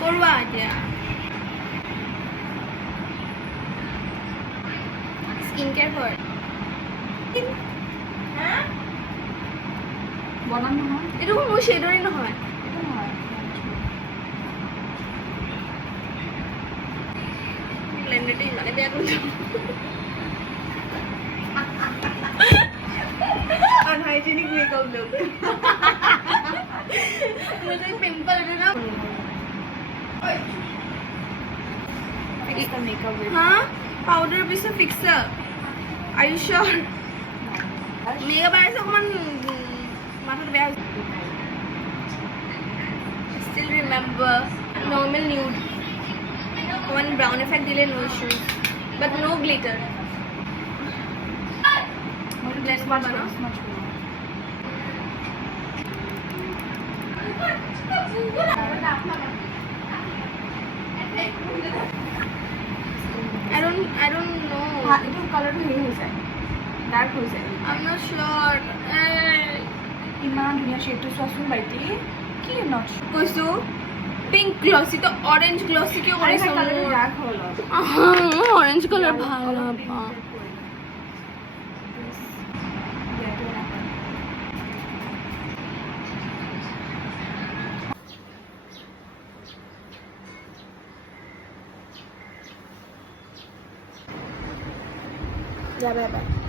করবা এতিয়া skin care কর হ্যাঁ বনাম নহয় এটা মোৰ শেডৰে নহয় এটা নহয় ব্লেন্ডারটা ইমানে বেয়া কৰিছো अनहाइजीनिक मेकअप लुक मुझे पिंपल है ना इसका मेकअप हाँ पाउडर भी से fixer are you sure makeup artist অকমান মাথাত বেয়া still remember normal nude one brown effect দিলে no issues but no glitter blend much করবা না much I don't know. এইটো কালাৰটো হেৰি হৈছে ডাৰ্ক হৈছে I'm not sure. ইমান ধুনীয়া শ্বেডটো চোৱাচোন বাইটি কি নট কৈছো পিঙ্ক গ্লসি তো অরেঞ্জ গ্লসি কিয় আরে কৰিছ কালাৰটো মোৰ ডাৰ্ক হ'ল অরেঞ্জ কালার ভালো নাপাওঁ যাবে এবাৰ